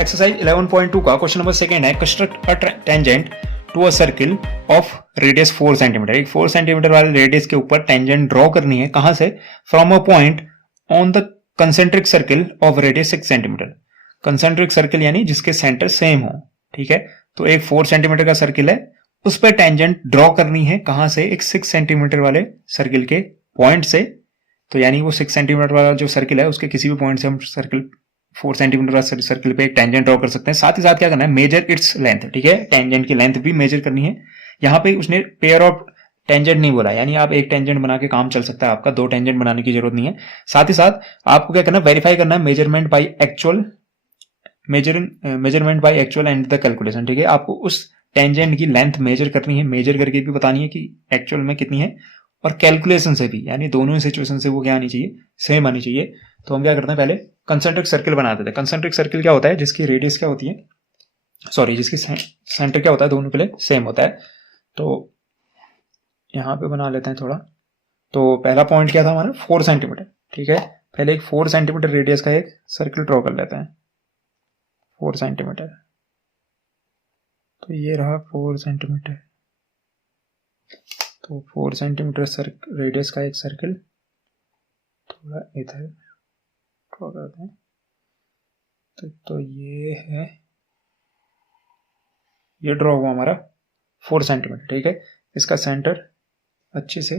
Exercise 11.2 का question number second है, construct a tangent to a circle of radius 4 centimetre. एक 4 centimetre वाले radius के ऊपर टेंजेंट ड्रॉ करनी है। कहां से? From a point on the concentric circle of radius 6 centimetre. Concentric circle यानी जिसके सेंटर सेम हो, ठीक है। तो एक 4 सेंटीमीटर का सर्किल है, उस पर टेंजेंट ड्रॉ करनी है। कहां से? एक 6 सेंटीमीटर वाले सर्किल के पॉइंट से। तो यानी वो 6 सेंटीमीटर वाला जो सर्किल है उसके किसी भी पॉइंट से हम सर्किल 4 सेंटीमीटर सर्किल पे एक टेंजेंट ड्रॉ कर सकते हैं। साथ ही साथ क्या करना है? मेजर इट्स लेंथ, ठीक है। टेंजेंट की लेंथ भी मेजर करनी है। यहाँ पे उसने पेयर ऑफ टेंजेंट नहीं बोला, यानी आप एक टेंजेंट बना के काम चल सकता है आपका, 2 टेंजेंट बनाने की जरूरत नहीं है। साथ ही साथ आपको क्या करना है? वेरीफाई करना है measurement by actual, measurement by actual and the calculation, ठीक है। आपको उस टेंजेंट की लेंथ मेजर करनी है, मेजर करके भी बतानी है कि एक्चुअल में कितनी है, और कैलकुलेशन से भी, यानी दोनों सिचुएशन से वो क्या आनी चाहिए? सेम आनी चाहिए। तो हम क्या करते हैं? पहले कंसेंट्रिक सर्किल बना देते हैं। कंसेंट्रिक सर्किल क्या होता है? जिसकी रेडियस क्या होती है, सॉरी, जिसकी सेंटर क्या होता है, दोनों के लिए सेम होता है। तो यहां पे बना लेते हैं थोड़ा। तो पहला पॉइंट क्या था हमारा? 4 सेंटीमीटर, ठीक है। पहले एक 4 सेंटीमीटर रेडियस का एक सर्किल ड्रॉ कर लेते हैं, 4 सेंटीमीटर। तो ये रहा 4 सेंटीमीटर। तो 4 सेंटीमीटर रेडियस का एक सर्किल थोड़ा इधर ड्रॉ करते हैं। तो ये है, ये ड्रॉ हुआ हमारा 4 सेंटीमीटर, ठीक है। इसका सेंटर अच्छे से,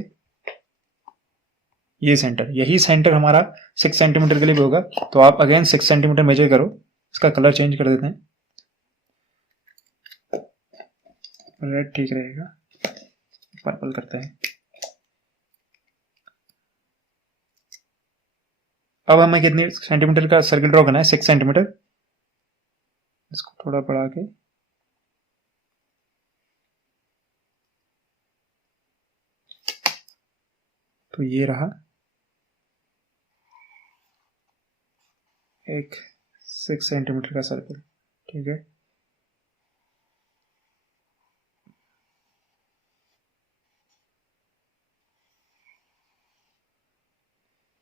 ये सेंटर, यही सेंटर हमारा 6 सेंटीमीटर के लिए भी होगा। तो आप अगेन 6 सेंटीमीटर मेजर करो। इसका कलर चेंज कर देते हैं, रेड ठीक रहेगा, पर्पल करते हैं। अब हमें कितनी सेंटीमीटर का सर्किल ड्रॉ करना है? 6 सेंटीमीटर। इसको थोड़ा बढ़ा के, तो ये रहा एक 6 सेंटीमीटर का सर्किल, ठीक है।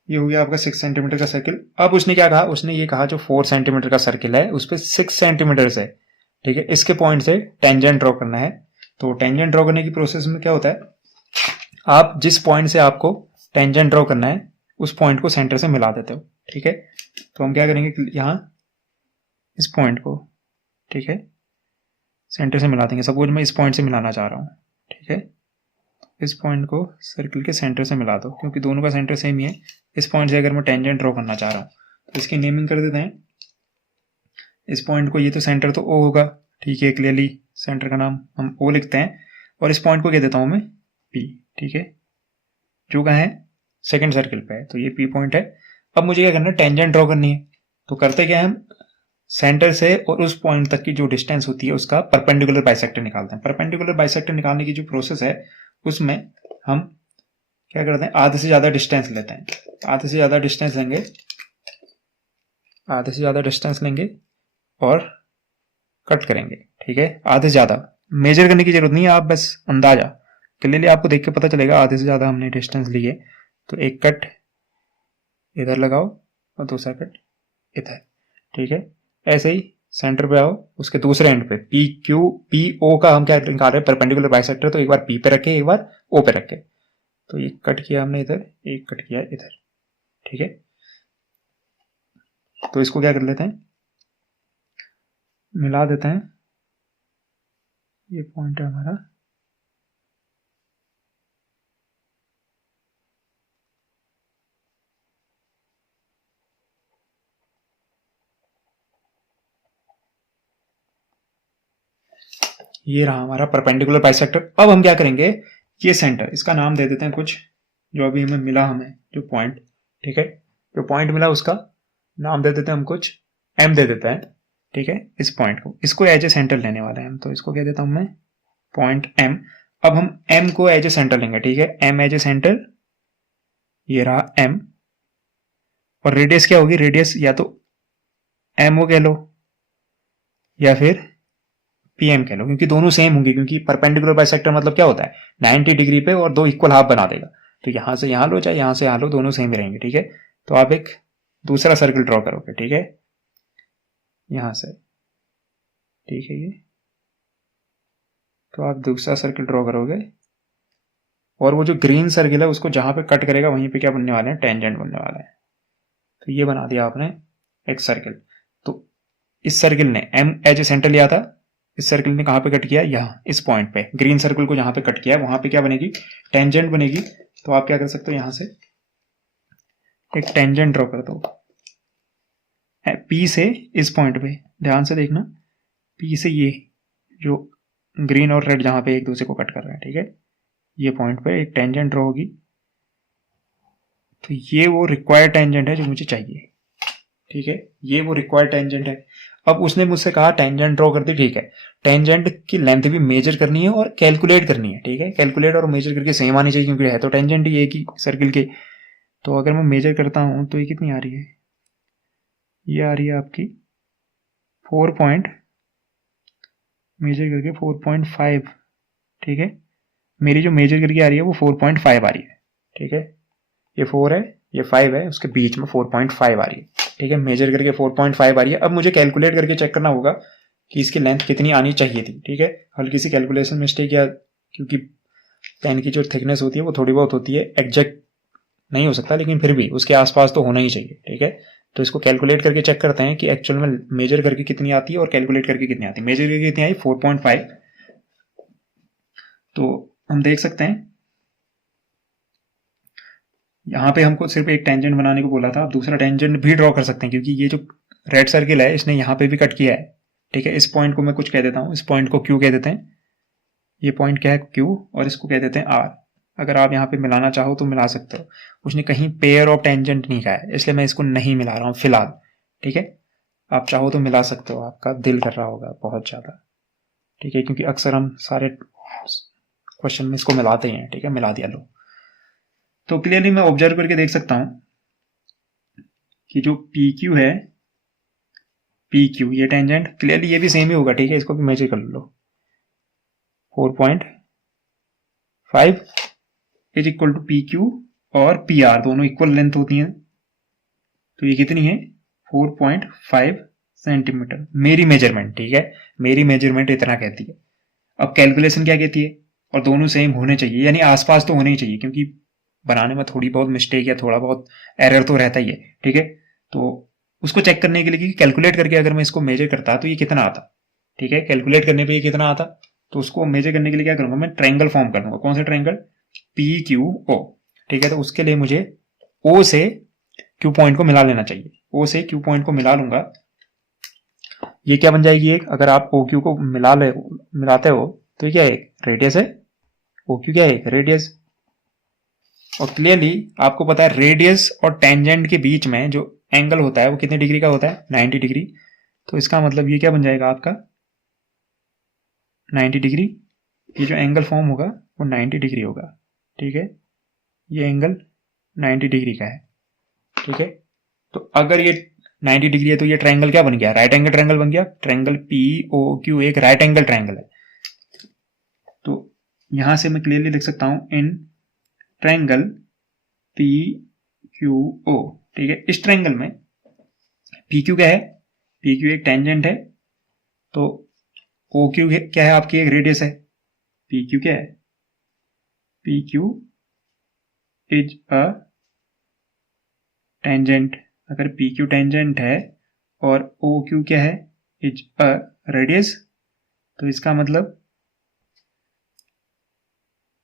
ये हो गया आपका 6 सेंटीमीटर का सर्किल। अब उसने क्या कहा? उसने ये कहा जो 4 सेंटीमीटर का सर्किल है उस पर 6 सेंटीमीटर से, ठीक है, इसके पॉइंट से टेंजेंट ड्रॉ करना है। तो टेंजेंट ड्रॉ करने की प्रोसेस में क्या होता है? आप जिस पॉइंट से आपको टेंजेंट ड्रॉ करना है उस पॉइंट को सेंटर से मिला देते हो, ठीक है। तो हम क्या करेंगे? यहां इस पॉइंट को, ठीक है, सेंटर से मिला देंगे। सपोज मैं इस पॉइंट से मिलाना चाह रहा हूं, ठीक है। इस पॉइंट को सर्किल के सेंटर से मिला दो, क्योंकि दोनों का सेंटर सेम ही है। इस पॉइंट से अगर मैं टेंजेंट ड्रॉ करना चाह रहा हूं तो इसकी नेमिंग कर देते हैं। इस पॉइंट को, ये तो सेंटर तो ओ होगा, ठीक है, क्लियरली सेंटर का नाम हम ओ लिखते हैं, और इस पॉइंट को कह देता हूं मैं पी, ठीक है, जो कहाँ है? सेकंड सर्किल पे है। तो ये पी पॉइंट है। अब मुझे क्या करना है? टेंजेंट ड्रॉ करनी है। तो करते क्या है? हम सेंटर से और उस पॉइंट तक की जो डिस्टेंस होती है उसका परपेंडिकुलर बाइसेक्टर निकालते हैं। परपेंडिकुलर बाइसेक्टर निकालने की जो प्रोसेस है उसमें हम क्या करते हैं? आधे से ज्यादा डिस्टेंस लेते हैं। आधे से ज्यादा डिस्टेंस लेंगे, आधे से ज्यादा डिस्टेंस लेंगे और कट करेंगे, ठीक है। आधे से ज्यादा मेजर करने की जरूरत नहीं है, आप बस अंदाजा क्लियरली आपको देख के पता चलेगा आधे से ज्यादा हमने डिस्टेंस ली है। तो एक कट इधर लगाओ और दूसरा कट इधर, ठीक है। ऐसे ही सेंटर पे आओ, उसके दूसरे एंड पे पी क्यू पी ओ का हम क्या निकाल रहे हैं? Perpendicular bisector. तो एक बार पी पे रखे, एक बार ओ पे रखे। तो एक कट किया हमने इधर, एक कट किया इधर, ठीक है। तो इसको क्या कर लेते हैं? मिला देते हैं। ये पॉइंट है हमारा, ये रहा हमारा परपेंडिकुलर बाइसेक्टर। अब हम क्या करेंगे? ये सेंटर, इसका नाम दे देते हैं कुछ, जो अभी हमें मिला, हमें जो पॉइंट, ठीक है, जो पॉइंट मिला उसका नाम दे देते हैं हम कुछ, एम दे देता है, ठीक है। इस पॉइंट को, इसको एज ए सेंटर लेने वाले हैं हम, तो इसको कह देता हूं मैं पॉइंट एम। अब हम एम को एज ए सेंटर लेंगे, ठीक है, एम एज ए सेंटर, ये रहा एम। और रेडियस क्या होगी? रेडियस या तो एम ओ कह लो या फिर पीएम कह लो, क्योंकि दोनों सेम होंगे, क्योंकि परपेंडिकुलर बाइसेक्टर मतलब क्या होता है? 90 डिग्री पे और 2 इक्वल हाफ बना देगा। तो यहां से यहां लो, चाहे यहां से यहां लो, दोनों सेम ही रहेंगे, ठीक है। तो आप एक दूसरा सर्किल ड्रॉ करोगे, ठीक है, यहां से ठीक है ये। तो आप दूसरा सर्किल ड्रॉ करोगे और वो जो ग्रीन सर्किल है उसको जहां पे कट करेगा वहीं पे क्या बनने वाले हैं, टेंजेंट बनने वाला है। तो ये बना दिया आपने एक सर्किल। तो इस सर्किल ने एम एज ए सेंटर लिया था, इस सर्किल ने कहां पे कट किया, यहाँ इस पॉइंट पे ग्रीन सर्किल को जहां पे कट किया है वहां पे क्या बनेगी, टेंजेंट बनेगी। तो आप क्या कर सकते हो, यहां से एक टेंजेंट ड्रॉ कर दो पी से इस पॉइंट पे, ध्यान से देखना, पी से ये जो ग्रीन और रेड जहां पे एक दूसरे को कट कर रहे हैं, ठीक है, ये पॉइंट पे एक टेंजेंट ड्रॉ होगी। तो ये वो रिक्वायर्ड टेंजेंट है जो मुझे चाहिए, ठीक है, ये वो रिक्वायर्ड टेंजेंट है। अब उसने मुझसे कहा टेंजेंट ड्रॉ कर दी, ठीक है, टेंजेंट की लेंथ भी मेजर करनी है और कैलकुलेट करनी है, ठीक है, कैलकुलेट और मेजर करके सेम आनी चाहिए क्योंकि है तो टेंजेंट ही एक ही सर्किल के। तो अगर मैं मेजर करता हूं तो ये कितनी आ रही है, ये आ रही है आपकी 4 पॉइंट, मेजर करके 4.5, ठीक है, मेरी जो मेजर करके आ रही है वो 4.5 आ रही है, ठीक है, ये 4 है ये 5 है, उसके बीच में 4.5 आ रही है, ठीक है, मेजर करके 4.5 आ रही है। अब मुझे कैलकुलेट करके चेक करना होगा कि इसकी लेंथ कितनी आनी चाहिए थी, ठीक है, हल्की सी कैलकुलेशन मिस्टेक या क्योंकि पेन की जो थिकनेस होती है वो थोड़ी बहुत होती है, एग्जैक्ट नहीं हो सकता लेकिन फिर भी उसके आसपास तो होना ही चाहिए, ठीक है। तो इसको कैलकुलेट करके चेक करते हैं कि एक्चुअल में मेजर करके कितनी आती है और कैलकुलेट करके कितनी आती है। मेजर करके कितनी आई 4.5। तो हम देख सकते हैं यहाँ पे हमको सिर्फ एक टेंजेंट बनाने को बोला था, आप दूसरा टेंजेंट भी ड्रॉ कर सकते हैं क्योंकि ये जो रेड सर्किल है इसने यहाँ पे भी कट किया है, ठीक है। इस पॉइंट को मैं कुछ कह देता हूँ, इस पॉइंट को क्यू कह देते हैं, ये पॉइंट क्या है क्यू, और इसको कह देते हैं आर। अगर आप यहाँ पे मिलाना चाहो तो मिला सकते हो, उसने कहीं पेयर ऑफ टेंजेंट नहीं कहा है इसलिए मैं इसको नहीं मिला रहा हूँ फिलहाल, ठीक है। आप चाहो तो मिला सकते हो, आपका दिल कर रहा होगा बहुत ज्यादा, ठीक है, क्योंकि अक्सर हम सारे क्वेश्चन में इसको मिलाते हैं, ठीक है, मिला दिया लो। तो क्लियरली मैं ऑब्जर्व करके देख सकता हूं कि जो पी क्यू है, पी क्यू ये टेंजेंट क्लियरली ये भी सेम ही होगा, ठीक है, इसको भी मेजर कर लो, 4.5 is equal to P Q और पी आर दोनों इक्वल लेंथ होती हैं। तो ये कितनी है 4.5 सेंटीमीटर मेरी मेजरमेंट, ठीक है, मेरी मेजरमेंट इतना कहती है। अब कैलकुलेशन क्या कहती है, और दोनों सेम होने चाहिए यानी आसपास तो होने ही चाहिए क्योंकि बनाने में थोड़ी बहुत मिस्टेक या थोड़ा बहुत एरर तो रहता ही है, ठीक है। तो उसको चेक करने के लिए कैलकुलेट करके अगर मैं इसको मेजर करता तो ये कितना आता, ठीक है, कैलकुलेट करने पे ये कितना आता, तो उसको मेजर करने के लिए क्या करूंगा मैं ट्रायंगल फॉर्म कर दूंगा। कौन सा ट्रायंगल, पी क्यू ओ, ठीक है। तो उसके लिए मुझे ओ से क्यू पॉइंट को मिला लेना चाहिए, ओ से क्यू पॉइंट को मिला लूंगा, ये क्या बन जाएगी एक, अगर आप ओ क्यू को मिलाते हो तो ये क्या है, रेडियस है, ओ क्यू क्या है, रेडियस। और क्लियरली आपको पता है रेडियस और टेंजेंट के बीच में जो एंगल होता है वो कितने डिग्री का होता है, 90 डिग्री। तो इसका मतलब ये क्या बन जाएगा आपका 90 डिग्री, ये जो एंगल फॉर्म होगा वो 90 डिग्री होगा, ठीक है, ये एंगल 90 डिग्री का है, ठीक है। तो अगर ये 90 डिग्री है तो ये ट्रायंगल क्या बन गया, राइट एंगल ट्रायंगल बन गया, ट्रायंगल पी ओ क्यू एक राइट एंगल ट्रायंगल है। तो यहां से मैं क्लियरली लिख सकता हूं in triangle P Q O, ठीक है, इस ट्रायंगल में पी क्यू क्या है, पी क्यू एक टेंजेंट है, तो ओ क्यू क्या है आपकी एक रेडियस है, पी क्यू क्या है, P Q is a tangent. अगर पी क्यू टेंजेंट है और ओ क्यू क्या है, इज अ रेडियस, तो इसका मतलब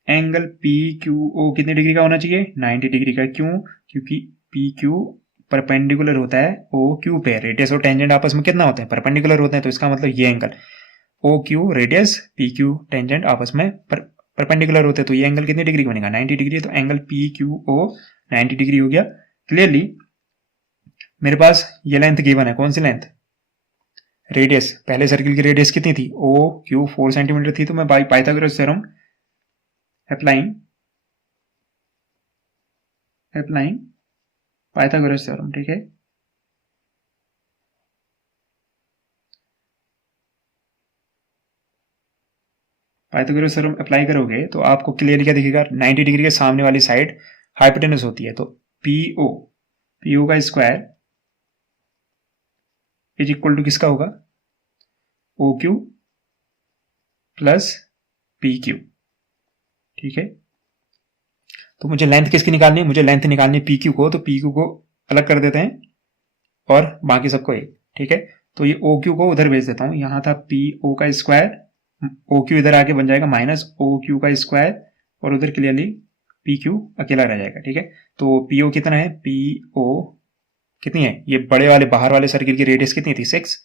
एंगल पी क्यू ओ कितने डिग्री का होना चाहिए, 90 डिग्री का। क्यों, क्योंकि पी क्यू परपेंडिकुलर होता है ओ क्यू पे, रेडियस और टेंजेंट आपस में कितना होते हैं, परपेंडिकुलर होते हैं। तो इसका मतलब ये angle O Q radius, P Q tangent आपस में परपेंडिकुलर होते हैं, तो ये एंगल कितनी डिग्री बनेगा, 90 डिग्री। तो angle P Q O 90 degree हो गया। क्लियरली मेरे पास ये लेंथ गिवन है, कौन सी लेंथ, रेडियस, पहले सर्किल की रेडियस कितनी थी, ओ क्यू 4 सेंटीमीटर थी। तो मैं by Pythagoras theorem applying Pythagoras theorem, ठीक है, पाइथागोरस थ्योरम अप्लाई करोगे तो आपको क्लियरली क्या दिखेगा, 90 डिग्री के सामने वाली साइड हाइपोटेनस होती है। तो पीओ का स्क्वायर इज इक्वल टू किसका होगा, O Q plus P Q, ठीक है। तो मुझे लेंथ किसकी निकालनी है, मुझे लेंथ निकालनी है पी क्यू को, तो पी क्यू को अलग कर देते हैं और बाकी सबको एक, ठीक है। तो ये ओ क्यू को उधर भेज देता हूं, यहां था पी ओ का स्क्वायर, ओ क्यू इधर आके बन जाएगा माइनस ओ क्यू का स्क्वायर, और उधर क्लियरली पी क्यू अकेला रह जाएगा, ठीक है। तो पी ओ कितना है, पी ओ कितनी है, ये बड़े वाले बाहर वाले सर्किल की रेडियस कितनी थी 6,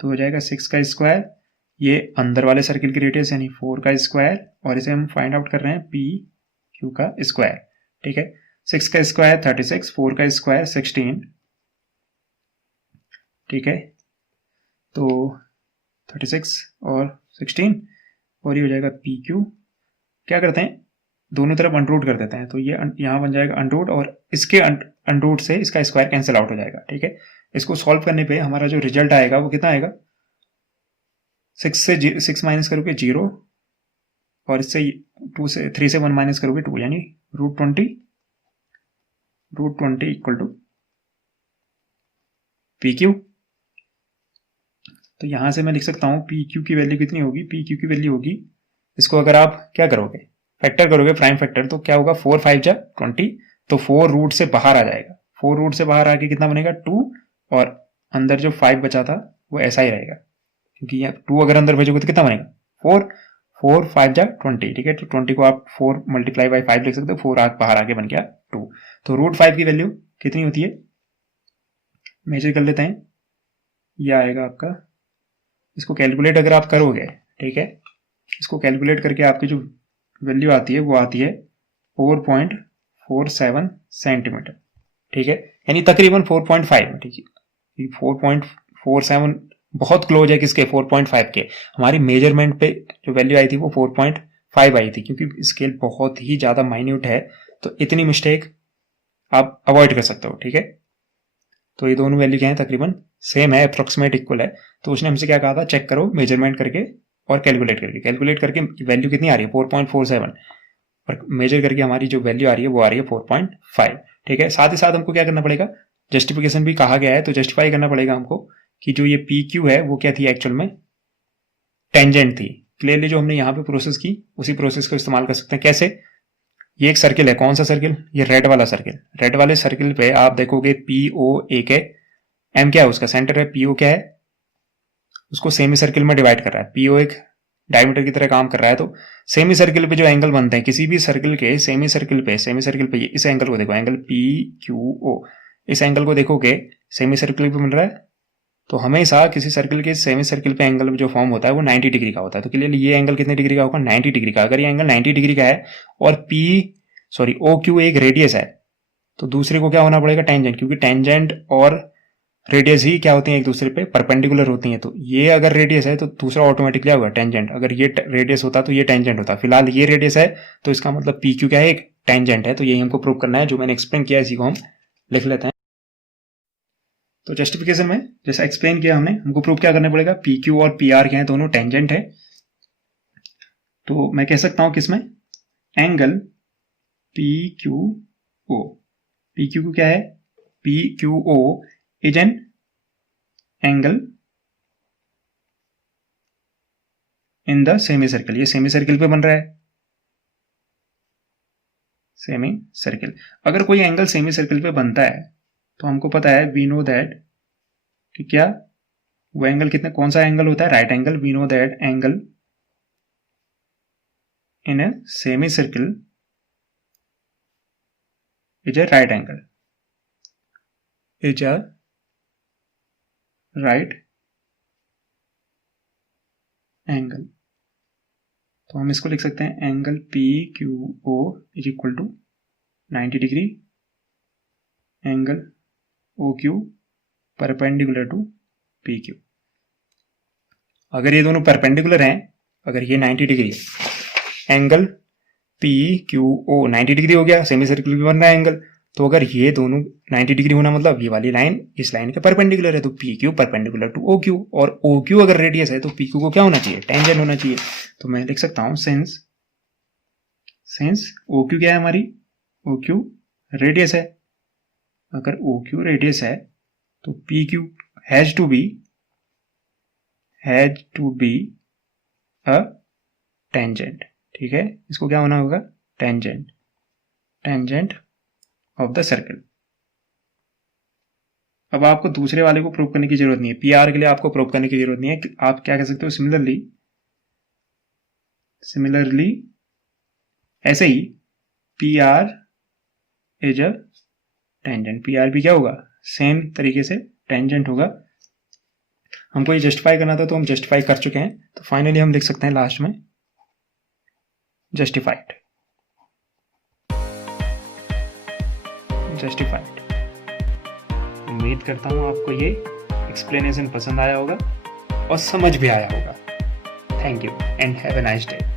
तो हो जाएगा 6 का स्क्वायर, ये अंदर वाले सर्किल की रेडियस यानी 4 का स्क्वायर, और इसे हम फाइंड आउट कर रहे हैं पी क्यू का स्क्वायर, ठीक है। 6 का स्क्वायर 36, 4 का स्क्वायर 16, ठीक है। तो 36 और 16 और ये हो जाएगा पी क्यू, क्या करते हैं दोनों तरफ अंडरूट कर देते हैं, तो ये यहाँ बन जाएगा अंडरूट, और इसके अंडरूट से इसका स्क्वायर कैंसिल आउट हो जाएगा, ठीक है। इसको सॉल्व करने पे हमारा जो रिजल्ट आएगा वो कितना आएगा, 6 से 6 माइनस करोगे 0, और इससे 2 से 3 से 1 माइनस करोगे 2, यानी √20 इक्वल टू पी क्यू। तो यहां से मैं लिख सकता हूं पी क्यू की वैल्यू कितनी होगी, पी क्यू की वैल्यू होगी, इसको अगर आप क्या करोगे फैक्टर करोगे प्राइम फैक्टर, तो क्या होगा 4 5 जा 20, तो 4 रूट से बाहर आ जाएगा, 4 रूट से बाहर आके कितना बनेगा 2, और अंदर जो 5 बचा था वो ऐसा ही रहेगा, क्योंकि यहाँ 2 अगर अंदर भेजोगे तो कितना बनेगा 4, 4 5 जा 20, ठीक है। तो 20 को आप 4 मल्टीप्लाई बाई 5 लिख सकते हो, 4 बाहर आके बन गया 2, तो √5 की वैल्यू कितनी होती है, मेजर कर लेते हैं, ये आएगा आपका, इसको कैलकुलेट अगर आप करोगे, ठीक है, इसको कैलकुलेट करके आपकी जो वैल्यू आती है वो आती है 4.47 सेंटीमीटर, ठीक है, यानी तकरीबन 4.5, ठीक है। 4.47 बहुत क्लोज है किसके 4.5 के, हमारी मेजरमेंट पे जो वैल्यू आई थी वो 4.5 आई थी, क्योंकि स्केल बहुत ही ज्यादा माइन्यूट है, तो इतनी मिस्टेक आप अवॉइड कर सकते हो, ठीक है। तो ये दोनों वैल्यू क्या है, तकरीबन सेम है, अप्रोक्सीमेट इक्वल है, तो उसने हमसे क्या कहा था, चेक करो मेजरमेंट करके और कैलकुलेट करके वैल्यू कितनी आ रही है 4.47, और मेजर करके हमारी जो वैल्यू आ रही है वो आ रही है 4.5, ठीक है। साथ ही साथ हमको क्या करना पड़ेगा, जस्टिफिकेशन भी कहा गया है, तो जस्टिफाई करना पड़ेगा हमको कि जो ये पी क्यू है वो क्या थी, एक्चुअल में टेंजेंट थी। क्लियरली जो हमने यहाँ पे प्रोसेस की उसी प्रोसेस को इस्तेमाल कर सकते हैं, कैसे, ये एक सर्किल है, कौन सा सर्किल, ये रेड वाला सर्किल, रेड वाले सर्किल पे आप देखोगे पी ओ एक है, एम क्या है उसका सेंटर है, पीओ क्या है, उसको सेमी सर्किल में डिवाइड कर रहा है, पीओ एक डायमीटर की तरह काम कर रहा है, तो सेमी सर्किल पे जो एंगल बनते हैं किसी भी सर्किल के सेमी सर्किल पे इस एंगल को देखो, एंगल पी क्यू ओ, इस एंगल को देखोगे सेमी सर्किल पे मिल रहा है, तो हमेशा किसी सर्किल के सेमी सर्किल पे एंगल जो फॉर्म होता है वो 90 डिग्री का होता है, तो क्लियरली ये एंगल कितने डिग्री का होगा 90 डिग्री का। अगर ये एंगल 90 डिग्री का है और ओ क्यू एक रेडियस है, तो दूसरे को क्या होना पड़ेगा टेंजेंट, क्योंकि टेंजेंट और रेडियस ही क्या होती है एक दूसरे पे परपेंडिकुलर होती हैं, तो ये अगर रेडियस है तो दूसरा ऑटोमेटिकली क्या होगा टेंजेंट, अगर ये रेडियस होता तो ये टेंजेंट होता, फिलहाल ये रेडियस है तो इसका मतलब पी क्यू क्या है, एक टेंजेंट है, तो यही हमको प्रूव करना है, जो मैंने एक्सप्लेन किया इसी को हम लिख लेते हैं। तो जस्टिफिकेशन में जैसा एक्सप्लेन किया हमने, हमको प्रूव क्या करना पड़ेगा, पी क्यू और पी आर क्या है, दोनों टेंजेंट है, तो मैं कह सकता हूं किसमें, angle P Q O, P Q क्या है, P Q O is an angle in the semicircle, ये सेमी सर्किल पे बन रहा है, सेमी सर्किल, अगर कोई एंगल सेमी सर्किल पे बनता है तो हमको पता है, वी नो दैट कि क्या वो एंगल कितने, कौन सा एंगल होता है, right angle, we know that angle in a semicircle is a right angle, is a right angle, तो हम इसको लिख सकते हैं angle P Q O is equal to 90 degree angle O Q perpendicular to P Q. अगर ये दोनों perpendicular हैं, अगर ये 90 degree angle P Q O 90 degree हो गया, सेमी सर्किल भी बन रहा है एंगल, तो अगर ये दोनों 90 डिग्री होना मतलब ये वाली लाइन इस लाइन के परपेंडिकुलर है, तो P Q perpendicular to O Q, और ओ क्यू अगर रेडियस है तो पी क्यू को क्या होना चाहिए, टेंजेंट होना चाहिए, तो मैं लिख सकता हूं सिंस ओ क्यू क्या है हमारी, ओ क्यू रेडियस है, अगर ओ क्यू रेडियस है तो P Q has to be has to be a tangent. ठीक है, इसको क्या होना होगा, tangent, tangent of the circle. अब आपको दूसरे वाले को प्रूव करने की जरूरत नहीं है, पी आर के लिए आपको प्रूव करने की जरूरत नहीं है। आप क्या कह सकते हो, सिमिलरली ऐसे ही P R is a tangent, P R भी क्या होगा, सेम तरीके से टेंजेंट होगा। हमको ये जस्टिफाई करना था तो हम जस्टिफाई कर चुके हैं, तो फाइनली हम लिख सकते हैं लास्ट में जस्टिफाइड, जस्टिफाइड। उम्मीद करता हूँ आपको ये एक्सप्लेनेशन पसंद आया होगा और समझ भी आया होगा। Thank you and have a nice day.